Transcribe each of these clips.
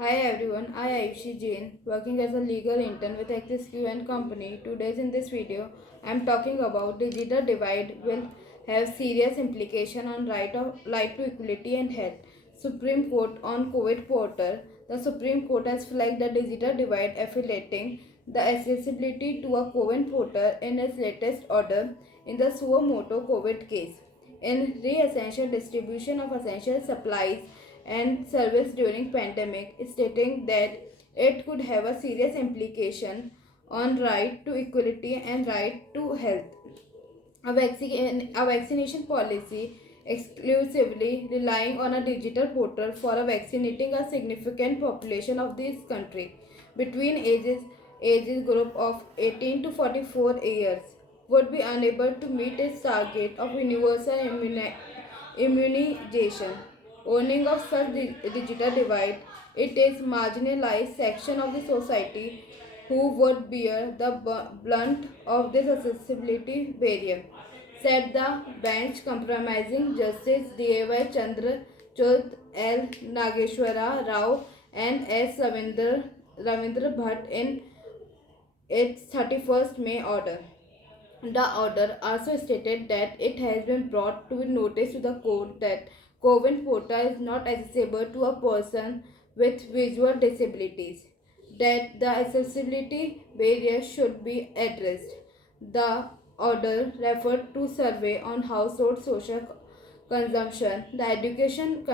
Hi everyone, I AYUSHI JAIN, working as a legal intern with LEXIS and Company. Today in this video, I am talking about digital divide will have serious implication on right to equality and health. Supreme Court on COVID portal. The Supreme Court has flagged the digital divide affiliating the accessibility to a COVID portal in its latest order in the suo motu COVID case. In re-essential distribution of essential supplies and service during pandemic, stating that it could have a serious implication on right to equality and right to health. A vaccination policy exclusively relying on a digital portal for vaccinating a significant population of this country between ages group of 18 to 44 years would be unable to meet its target of universal immunization. Owning of such digital divide, it is marginalized section of the society who would bear the blunt of this accessibility barrier, said the bench comprising Justice D.A.Y. Chandrachud, L. Nageshwara Rao, and S. Ravindra Bhatt in its 31st May order. The order also stated that it has been brought to notice to the court that Coven portal is not accessible to a person with visual disabilities, that the accessibility barrier should be addressed. The order referred to survey on household social consumption, the education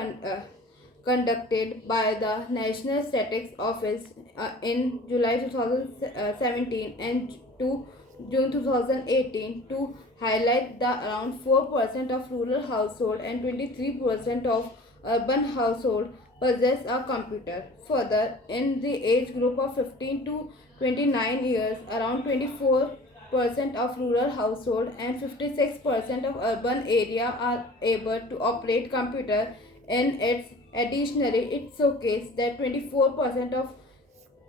conducted by the National Statistics Office in July 2017 and to June 2018 to highlight the around 4% of rural household and 23% of urban household possess a computer. Further, in the age group of 15 to 29 years, around 24% of rural household and 56% of urban area are able to operate computer. In its additionally, it showcased that 24% of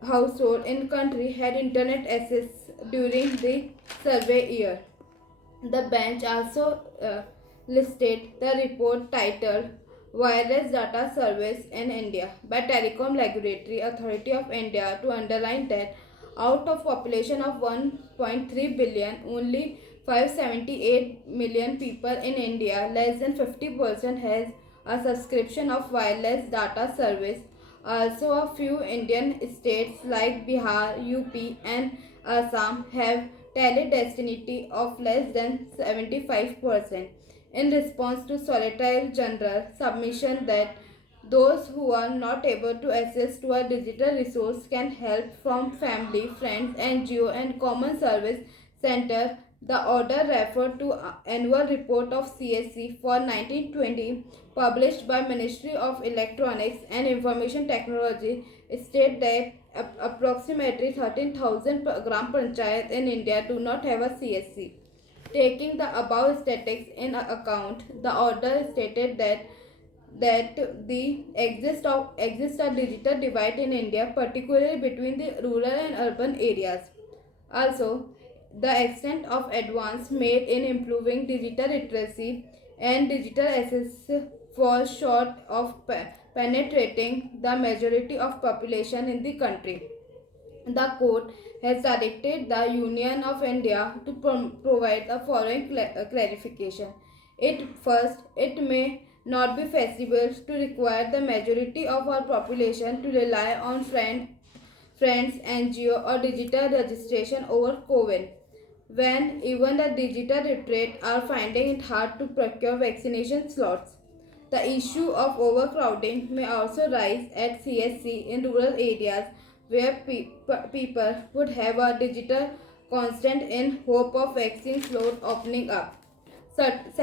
household in country had internet access during the survey year. The bench also listed the report titled Wireless Data Service in India by Telecom Regulatory Authority of India to underline that out of population of 1.3 billion, only 578 million people in India, less than 50% has a subscription of wireless data service. Also, a few Indian states like Bihar, UP, and Assam have tele-density of less than 75%. In response to Solicitor General submission that those who are not able to access to a digital resource can help from family, friends, NGO, and common service center. The order referred to annual report of CSC for 1920 published by Ministry of Electronics and Information Technology state that approximately 13,000 gram panchayat in India do not have a CSC. Taking the above statistics in account, the order stated that the exists a digital divide in India, particularly between the rural and urban areas. Also, the extent of advance made in improving digital literacy and digital access falls short of penetrating the majority of population in the country. The court has directed the Union of India to provide the following clarification. It may not be feasible to require the majority of our population to rely on friends, NGO or digital registration over COVID, when even the digital literate are finding it hard to procure vaccination slots. The issue of overcrowding may also rise at CSC in rural areas where people would have a digital constant in hope of vaccine slot opening up. Third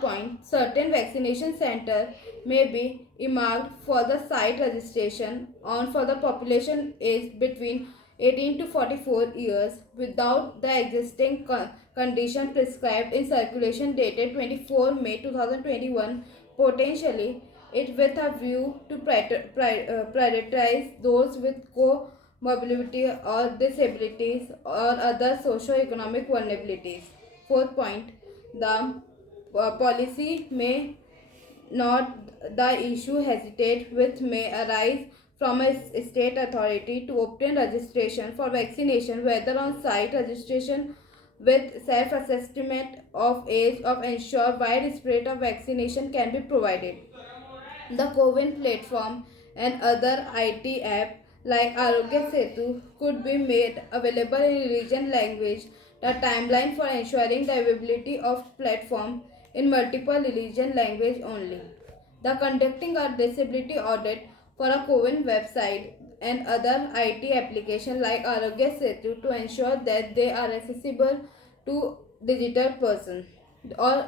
point, certain vaccination centers may be earmarked for the site registration on for the population aged between 18 to 44 years without the existing condition prescribed in circulation dated 24 May 2021, potentially it with a view to prioritize those with comorbidity or disabilities or other socio-economic vulnerabilities. Fourth point, the policy may not the issue hesitate with may arise from a state authority to obtain registration for vaccination, whether on-site registration with self-assessment of age of ensure wide spread of vaccination can be provided. The CoWIN platform and other IT app like Arogya Setu could be made available in religion language. The timeline for ensuring the availability of platform in multiple religion language only. The conducting a disability audit for a CoWIN website and other IT application like Arogya Setu to ensure that they are accessible to digital person or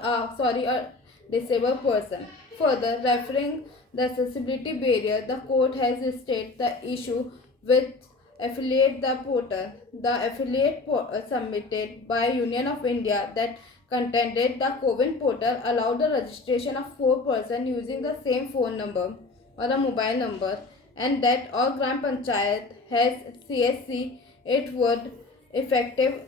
disabled person. Further, referring the accessibility barrier, the court has stated the issue with affiliate the portal. The submitted by Union of India that contended the CoWIN portal allowed the registration of 4 persons using the same phone number or a mobile number, and that all Gram Panchayat has CSC, it would effective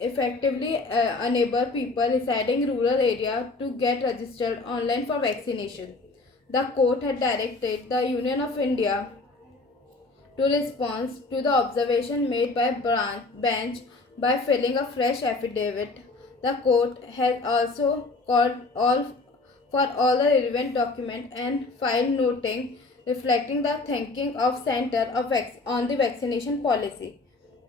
effectively enable people residing in rural area to get registered online for vaccination. The court had directed the Union of India to respond to the observation made by bench by filing a fresh affidavit. The court has also called all for all the relevant document and file noting reflecting the thinking of Center on the vaccination policy.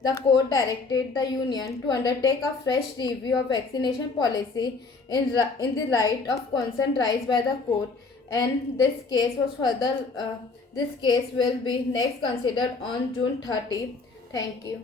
The court directed the union to undertake a fresh review of vaccination policy in the light of concern raised by the court, and this case will be next considered on June 30. Thank you.